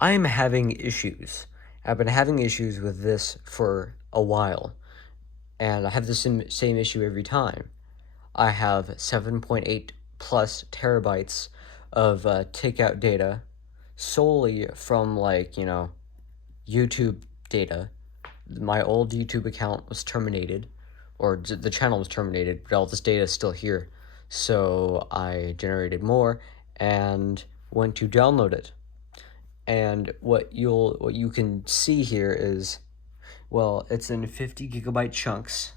I'm having issues. I've been having issues with this for a while, and I have the same issue every time. I have 7.8 plus terabytes of takeout data solely from, like, YouTube data. My old YouTube account was terminated, or the channel was terminated, but all this data is still here. So I generated more and went to download it. And what you can see here is, well, it's in 50 gigabyte chunks,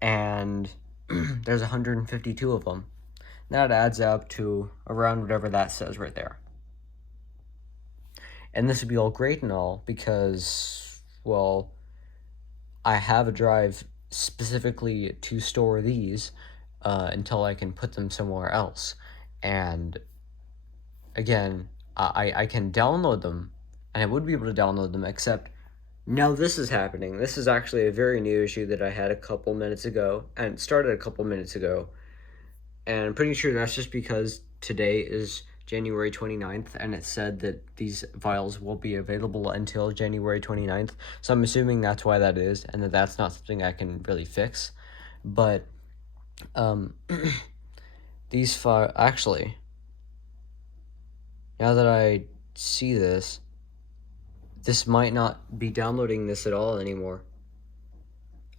and there's 152 of them. That adds up to around whatever that says right there. And this would be all great and all because, well, I have a drive specifically to store these until I can put them somewhere else. And again, I can download them, and I would be able to download them, except now this is happening. This is actually a very new issue that I had a couple minutes ago, and it started a couple minutes ago. And I'm pretty sure that's just because today is January 29th, and it said that these files will be available until January 29th. So I'm assuming that's why that is, and that that's not something I can really fix. But um, these files, actually, now that I see this, this might not be downloading this at all anymore.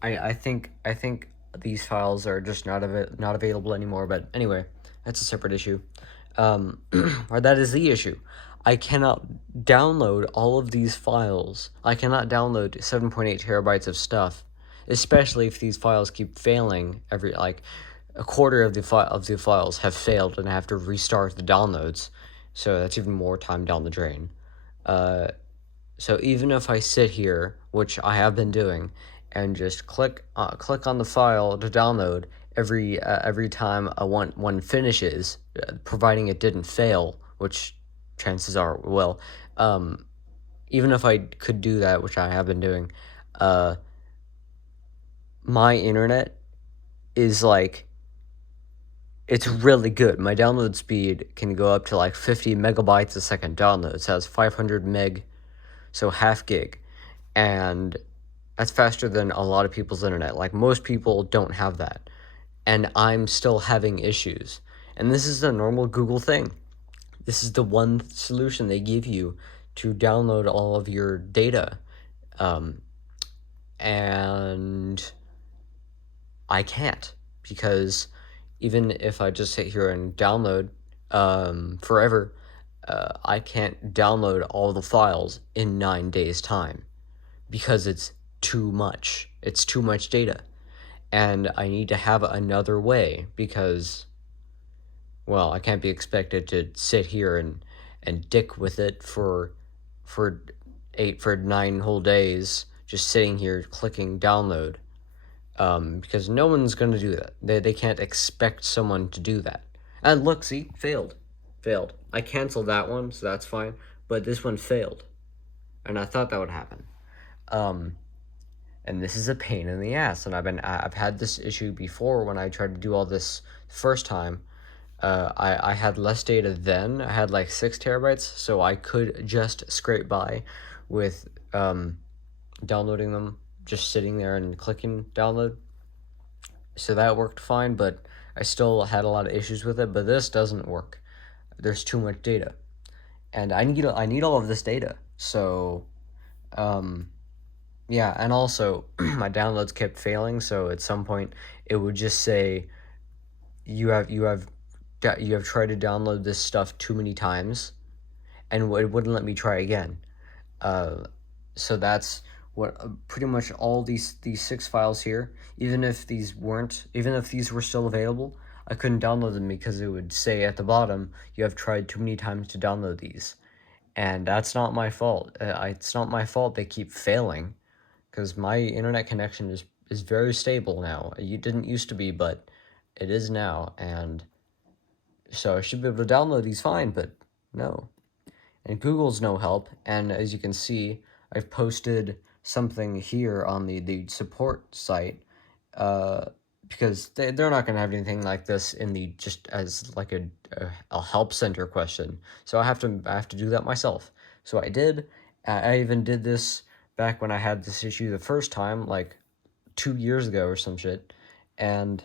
I think these files are just not available anymore. But anyway, that's a separate issue. Or that is the issue. I cannot download all of these files. I cannot download 7.8 terabytes of stuff, especially if these files keep failing every, like, a quarter of the files have failed and I have to restart the downloads. So that's even more time down the drain. So even if I sit here, which I have been doing, and just click on the file to download every time one finishes, providing it didn't fail, which chances are will. Even if I could do that, which I have been doing, my internet is like, it's really good. My download speed can go up to like 50 megabytes a second download. It has 500 meg, so half gig, and that's faster than a lot of people's internet. Like, most people don't have that, and I'm still having issues. And this is a normal Google thing. This is the one solution they give you to download all of your data. And I can't, because even if I just sit here and download forever, I can't download all the files in 9 days' time because it's too much. It's too much data. And I need to have another way because, well, I can't be expected to sit here and dick with it for 9 whole days, just sitting here clicking download. Because no one's going to do that. They can't expect someone to do that. And look, see, failed. I canceled that one, so that's fine. But this one failed. And I thought that would happen. And this is a pain in the ass. And I've had this issue before when I tried to do all this first time. I had less data then. I had like 6 terabytes, so I could just scrape by with downloading them, just sitting there and clicking download. So that worked fine, but I still had a lot of issues with it. But this doesn't work. There's too much data, and I need all of this data. So, yeah, and also my downloads kept failing. So at some point, it would just say you have tried to download this stuff too many times, and it wouldn't let me try again. So that's what pretty much all these 6 files here. Even if these were still available, I couldn't download them because it would say at the bottom, you have tried too many times to download these. And that's not my fault. It's not my fault they keep failing, because my internet connection is very stable now. It didn't used to be, but it is now, and so I should be able to download these fine, but no. And Google's no help, and as you can see, I've posted something here on the support site, because they're not going to have anything like this in the, just as like a help center question. So I have to do that myself. So I did. I even did this back when I had this issue the first time, like 2 years ago or some shit, and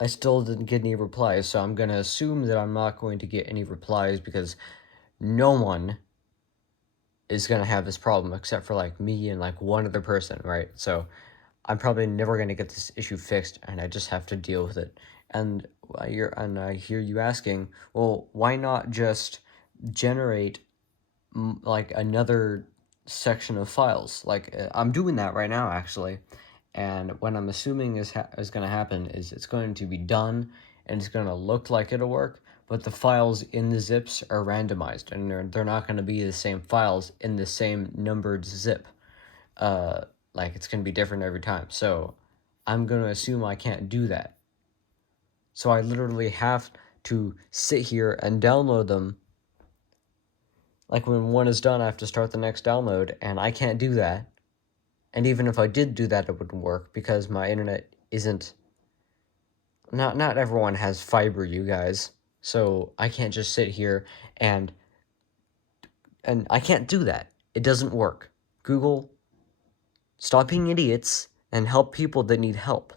I still didn't get any replies. So I'm gonna assume that I'm not going to get any replies because no one is gonna have this problem except for like me and like one other person, right? So I'm probably never gonna get this issue fixed, and I just have to deal with it. And I hear you asking, well, why not just generate like another section of files? Like I'm doing that right now actually, and what I'm assuming is going to happen is it's going to be done and it's going to look like it'll work, but the files in the zips are randomized and they're not going to be the same files in the same numbered zip. Like it's going to be different every time. So I'm going to assume I can't do that. So I literally have to sit here and download them. Like when one is done, I have to start the next download, and I can't do that. And even if I did do that, it wouldn't work because my internet isn't. Not everyone has fiber, you guys. So I can't just sit here and I can't do that. It doesn't work. Google, stop being idiots and help people that need help.